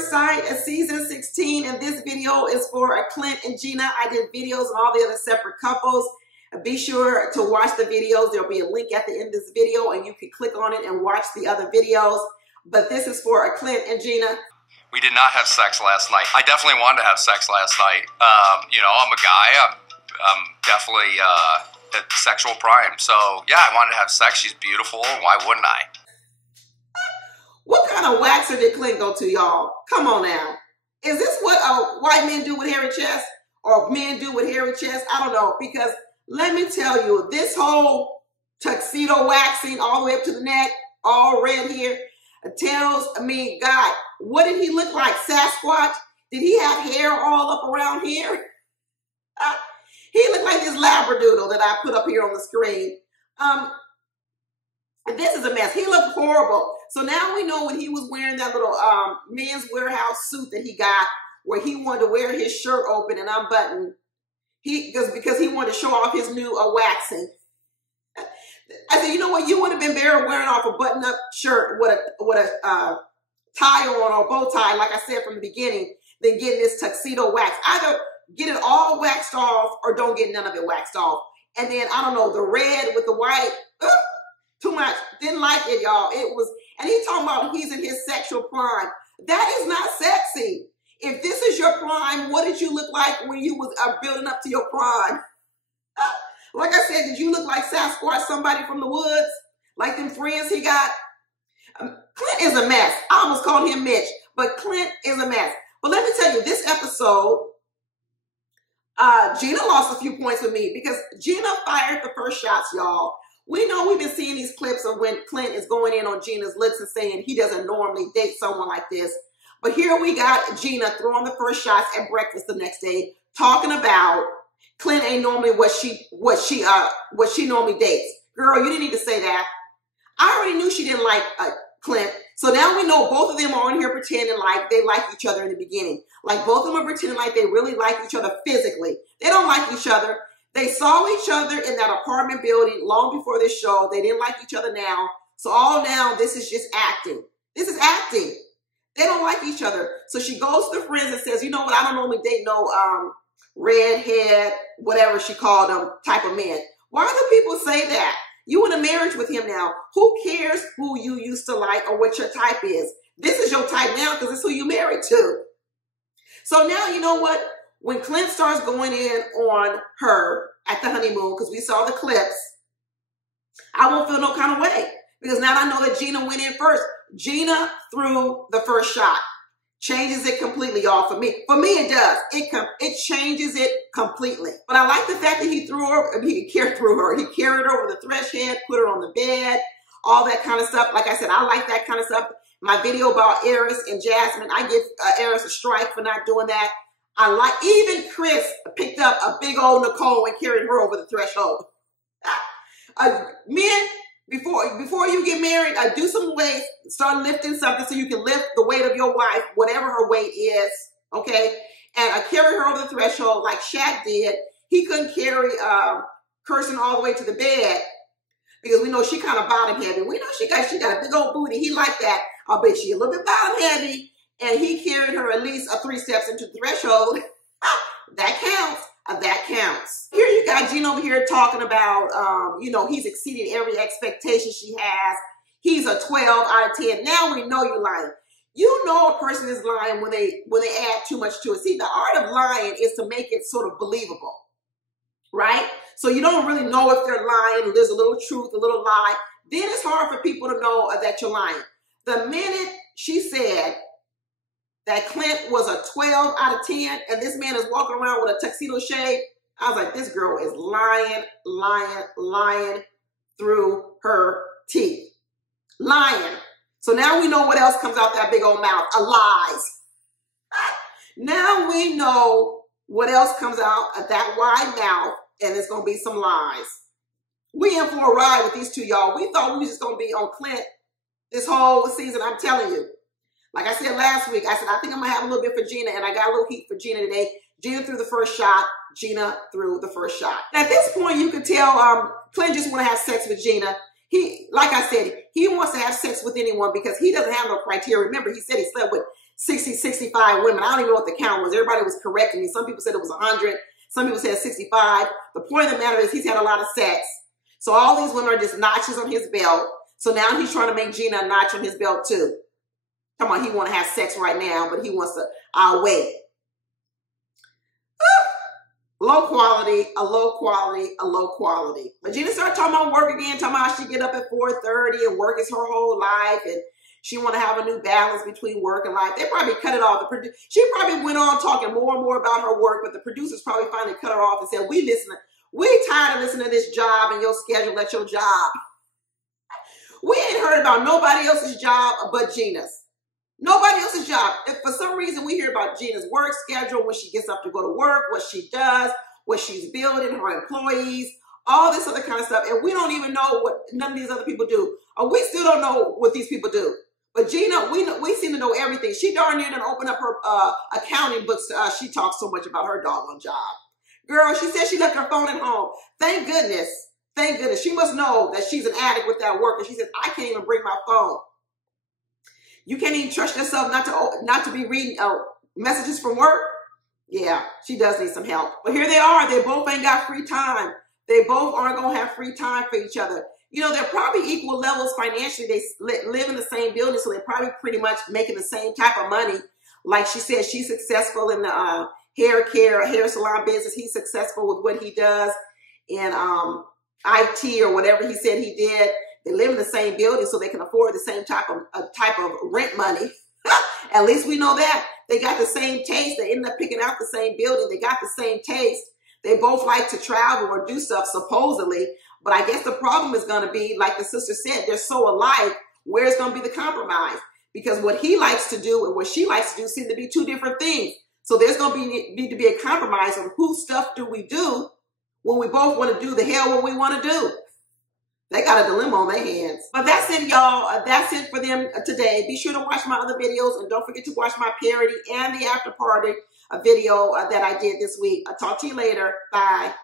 Sight, season 16, and this video is for Clint and Gina. I did videos on all the other separate couples. Be sure to watch the videos. There'll be a link at the end of this video, and you can click on it and watch the other videos. But this is for Clint and Gina. We did not have sex last night. I definitely wanted to have sex last night. You know, I'm a guy. I'm definitely at sexual prime. So, yeah, I wanted to have sex. She's beautiful. Why wouldn't I? What kind of waxer did Clint go to, y'all? Come on now. Is this what white men do with hairy chests? Or men do with hairy chests? I don't know. Because let me tell you, this whole tuxedo waxing all the way up to the neck, all red here, tells me, God, what did he look like? Sasquatch? Did he have hair all up around here? He looked like this labradoodle that I put up here on the screen. This is a mess. He looked horrible. So now we know when he was wearing that little Men's Warehouse suit that he got, where he wanted to wear his shirt open and unbuttoned, because he wanted to show off his new waxing. I said, you know what? You would have been better wearing off a button-up shirt with a tie on or bow tie, like I said from the beginning, than getting this tuxedo wax. Either get it all waxed off or don't get none of it waxed off. And then, I don't know, the red with the white, too much. Didn't like it, y'all. It was, and he talking about he's in his sexual prime. That is not sexy. If this is your prime, what did you look like when you was building up to your prime? Like I said, did you look like Sasquatch, somebody from the woods? Like them friends he got? Clint is a mess. I almost called him Mitch, but Clint is a mess. But let me tell you, this episode, Gina lost a few points with me because Gina fired the first shots, y'all. We know we've been seeing these clips of when Clint is going in on Gina's looks and saying he doesn't normally date someone like this. But here we got Gina throwing the first shots at breakfast the next day, talking about Clint ain't normally what she normally dates. Girl, you didn't need to say that. I already knew she didn't like Clint. So now we know both of them are on here pretending like they like each other in the beginning. Like both of them are pretending like they really like each other physically. They don't like each other. They saw each other in that apartment building long before this show. They didn't like each other now. So all now, this is just acting. This is acting. They don't like each other. So she goes to friends and says, you know what, I don't normally date no redhead, whatever she called them, type of men. Why do people say that? You in a marriage with him now. Who cares who you used to like or what your type is? This is your type now because it's who you married to. So now, you know what? When Clint starts going in on her at the honeymoon, because we saw the clips, I won't feel no kind of way. Because now I know that Gina went in first. Gina threw the first shot. Changes it completely, y'all, for me. For me, it does. It changes it completely. But I like the fact that he threw her, he carried her over the threshold, put her on the bed, all that kind of stuff. Like I said, I like that kind of stuff. My video about Eris and Jasmine, I give Eris a strike for not doing that. I like, even Chris picked up a big old Nicole and carried her over the threshold. Men, before you get married, do some weights, start lifting something so you can lift the weight of your wife, whatever her weight is, okay? And carry her over the threshold like Shaq did. He couldn't carry Kirsten all the way to the bed because we know she kind of bottom heavy. We know she got a big old booty. He liked that. I'll bet she a little bit bottom heavy. And he carried her at least 3 steps into the threshold. That counts. That counts. Here you got Gina over here talking about, you know, he's exceeded every expectation she has. He's a 12 out of 10. Now we know you're lying. You know a person is lying when they add too much to it. See, the art of lying is to make it sort of believable, right? So you don't really know if they're lying. There's a little truth, a little lie. Then it's hard for people to know that you're lying. The minute she said that Clint was a 12 out of 10, and this man is walking around with a tuxedo shade, I was like, this girl is lying through her teeth. Lying. So now we know what else comes out that big old mouth, lies. Now we know what else comes out of that wide mouth, and it's going to be some lies. We in for a ride with these two, y'all. We thought we was just going to be on Clint this whole season, I'm telling you. Like I said last week, I said, I think I'm going to have a little bit for Gina, and I got a little heat for Gina today. Gina threw the first shot. Gina threw the first shot. At this point, you could tell Clint just want to have sex with Gina. He, like I said, he wants to have sex with anyone because he doesn't have no criteria. Remember, he said he slept with 60, 65 women. I don't even know what the count was. Everybody was correcting me. Some people said it was 100. Some people said 65. The point of the matter is he's had a lot of sex. So all these women are just notches on his belt. So now he's trying to make Gina a notch on his belt too. Come on, he want to have sex right now, but he wants to, I'll wait. Low quality, a low quality, a low quality. But Gina started talking about work again, talking about she get up at 4:30 and work is her whole life, and she want to have a new balance between work and life. They probably cut it off. She probably went on talking more and more about her work, but the producers probably finally cut her off and said, we tired of listening to this job and your schedule at your job. We ain't heard about nobody else's job but Gina's. Nobody else's job. If for some reason we hear about Gina's work schedule, when she gets up to go to work, what she does, what she's building, her employees, all this other kind of stuff. And we don't even know what none of these other people do. Or we still don't know what these people do. But Gina, we seem to know everything. She darn near done open up her accounting books to us. She talks so much about her doggone job. Girl, she said she left her phone at home. Thank goodness. Thank goodness. She must know that she's an addict with that work. And she says, I can't even bring my phone. You can't even trust yourself not to be reading messages from work. Yeah, she does need some help. But here they are. They both ain't got free time. They both aren't going to have free time for each other. You know, they're probably equal levels financially. They live in the same building, so they're probably pretty much making the same type of money. Like she said, she's successful in the hair salon business. He's successful with what he does in IT or whatever he said he did. They live in the same building, so they can afford the same type of rent money. At least we know that. They got the same taste. They ended up picking out the same building. They got the same taste. They both like to travel or do stuff, supposedly. But I guess the problem is going to be, like the sister said, they're so alike. Where's going to be the compromise? Because what he likes to do and what she likes to do seem to be two different things. So there's going to need to be a compromise on whose stuff do we do when we both want to do the hell what we want to do. They got a dilemma on their hands. But that's it, y'all. That's it for them today. Be sure to watch my other videos, and don't forget to watch my parody and the after party video that I did this week. I'll talk to you later. Bye.